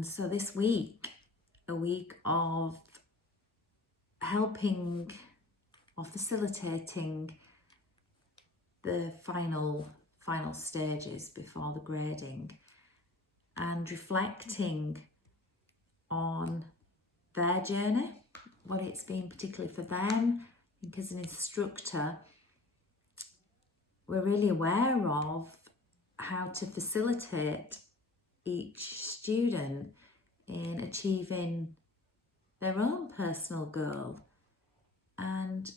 And so this week, a week of helping or facilitating the final stages before the grading, and reflecting on their journey, what it's been particularly for them. I think as an instructor, we're really aware of how to facilitate each student in achieving their own personal goal. And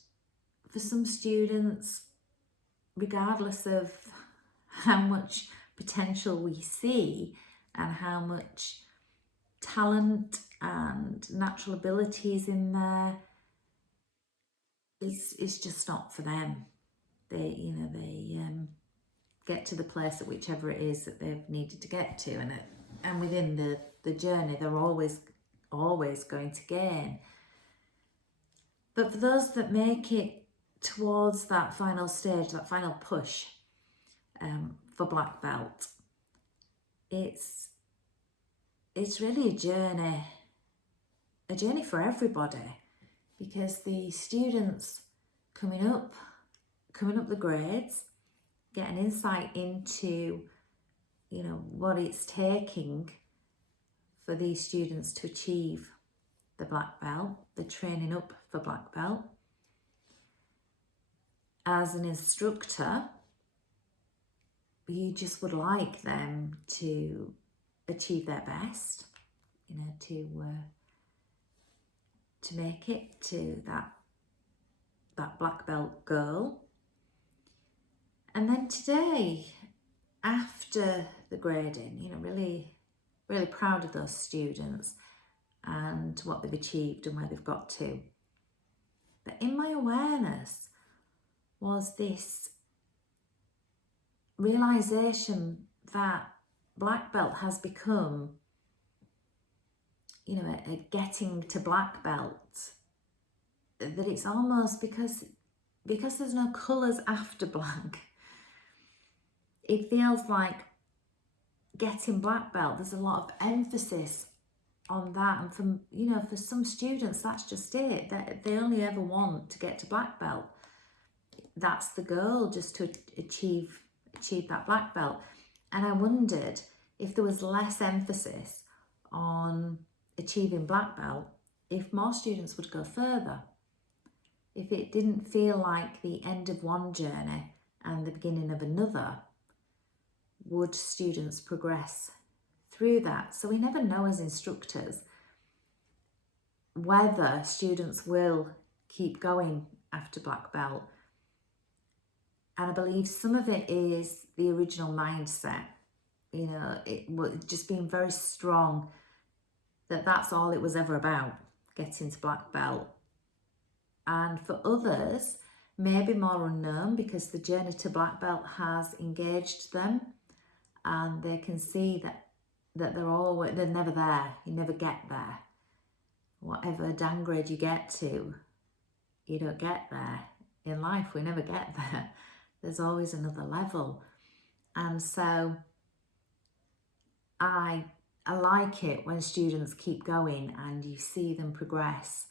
for some students, regardless of how much potential we see and how much talent and natural abilities in there, it's just not for them. They get to the place at whichever it is that they've needed to get to, and within the journey they're always going to gain. But for those that make it towards that final stage, that final push for black belt, it's really a journey for everybody, because the students coming up the grades get an insight into what it's taking for these students to achieve the black belt, the training up for black belt. As an instructor, you just would like them to achieve their best, to make it to that black belt goal. And then today, after the grading, really, really proud of those students and what they've achieved and where they've got to. But in my awareness was this realization that black belt has become, a getting to black belt, that it's almost because there's no colours after black. It feels like getting black belt, there's a lot of emphasis on that, and for some students that's just it, that they only ever want to get to black belt. That's the goal, just to achieve that black belt. And I wondered if there was less emphasis on achieving black belt, if more students would go further, if it didn't feel like the end of one journey and the beginning of another. Would students progress through that? So we never know as instructors whether students will keep going after black belt. And I believe some of it is the original mindset, it was just being very strong that that's all it was ever about, getting to black belt. And for others, maybe more unknown, because the journey to black belt has engaged them, and they can see that they're never there. You never get there. Whatever downgrade you get to, you don't get there. In life, we never get there. There's always another level. And so I like it when students keep going and you see them progress,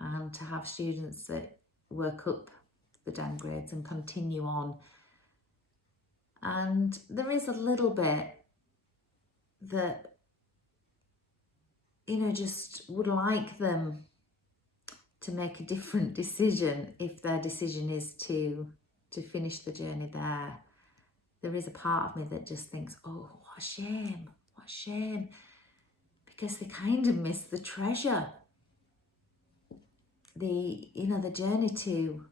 and to have students that work up the downgrades and continue on. And there is a little bit that, just would like them to make a different decision if their decision is to finish the journey there. There is a part of me that just thinks, oh, what a shame, because they kind of miss the treasure. The journey to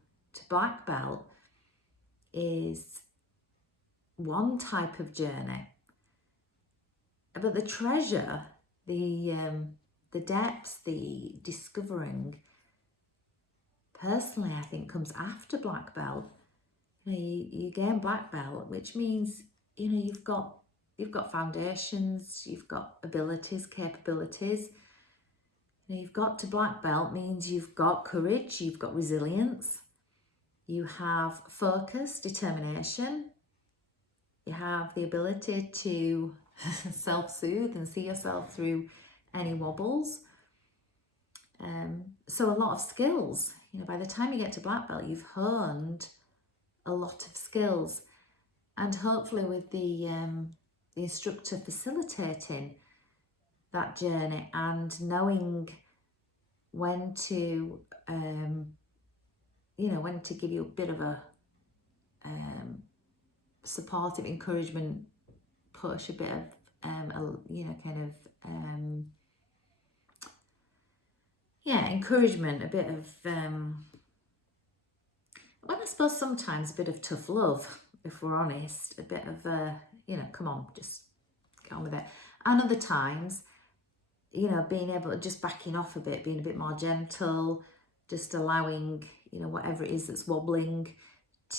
black belt is one type of journey, but the treasure, the depths, the discovering, personally I think comes after black belt. You gain black belt, which means you've got foundations, you've got abilities, capabilities. You've got to black belt means you've got courage, you've got resilience, you have focus, determination, you have the ability to self-soothe and see yourself through any wobbles. So a lot of skills, you know, by the time you get to black belt, you've honed a lot of skills, and hopefully with the instructor facilitating that journey and knowing when to, you know, when to give you a bit of a supportive encouragement push, a bit of, you know, kind of, yeah, encouragement, a bit of, well, I suppose sometimes a bit of tough love, if we're honest, a bit of, you know, come on, just get on with it. And other times, you know, being able to just backing off a bit, being a bit more gentle, just allowing, you know, whatever it is that's wobbling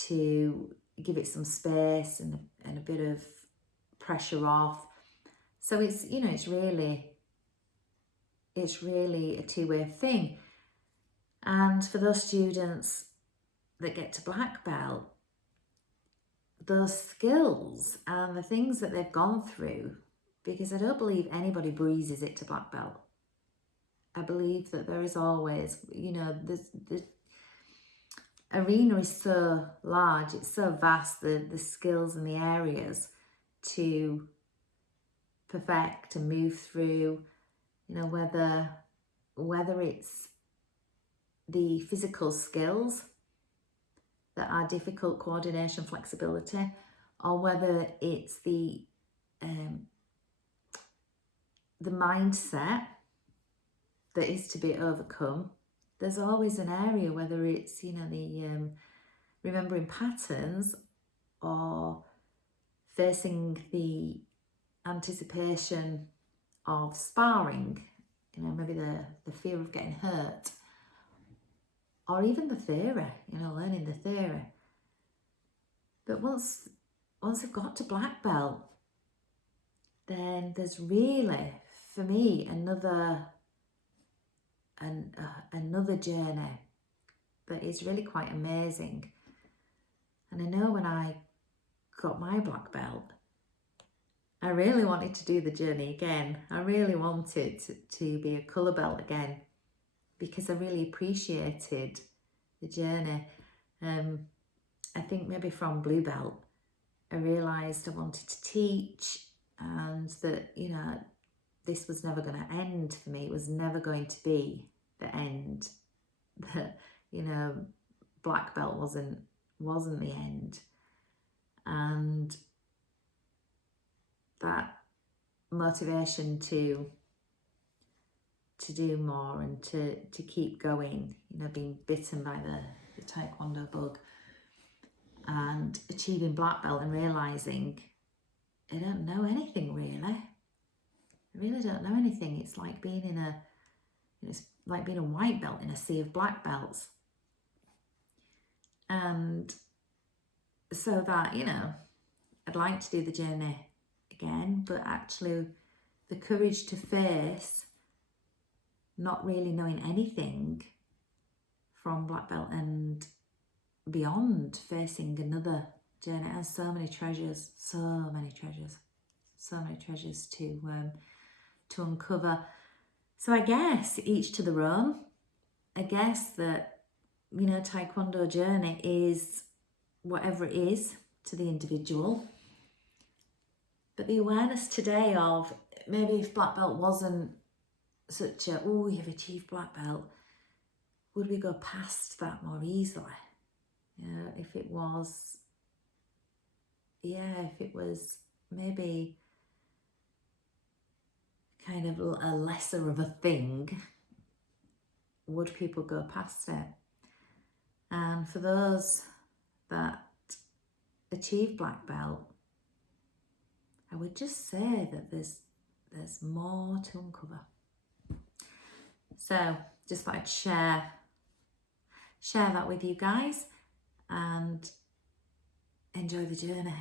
to give it some space and a bit of pressure off. So it's, you know, it's really a two-way thing. And for those students that get to black belt, those skills and the things that they've gone through, because I don't believe anybody breezes it to black belt. I believe that there is always, you know, the arena is so large, it's so vast, the skills and the areas to perfect and move through, you know, whether it's the physical skills that are difficult, coordination, flexibility, or whether it's the mindset that is to be overcome. There's always an area, whether it's, you know, the remembering patterns or facing the anticipation of sparring, you know, maybe the fear of getting hurt, or even the theory, you know, learning the theory. But once I've got to black belt, then there's really, for me, another journey that is really quite amazing. And I know when I got my black belt, I really wanted to do the journey again. I really wanted to be a colour belt again, because I really appreciated the journey. I think maybe from blue belt, I realised I wanted to teach, and that, you know, this was never going to end for me. It was never going to be the end. That, you know, black belt wasn't the end. And that motivation to do more and to keep going, you know, being bitten by the Taekwondo bug and achieving black belt and realising I don't know anything really. I really don't know anything. It's like being it's like being a white belt in a sea of black belts. And so that, you know, I'd like to do the journey again, but actually the courage to face not really knowing anything from black belt and beyond, facing another journey, and so many treasures to uncover. So I guess each to their own. I guess that, you know, Taekwondo journey is whatever it is to the individual. But the awareness today of maybe if black belt wasn't such a, oh, you've achieved black belt, would we go past that more easily? You know, if it was maybe kind of a lesser of a thing, would people go past it? And for those that achieve black belt, I would just say that there's more to uncover. So just thought I'd share that with you guys and enjoy the journey.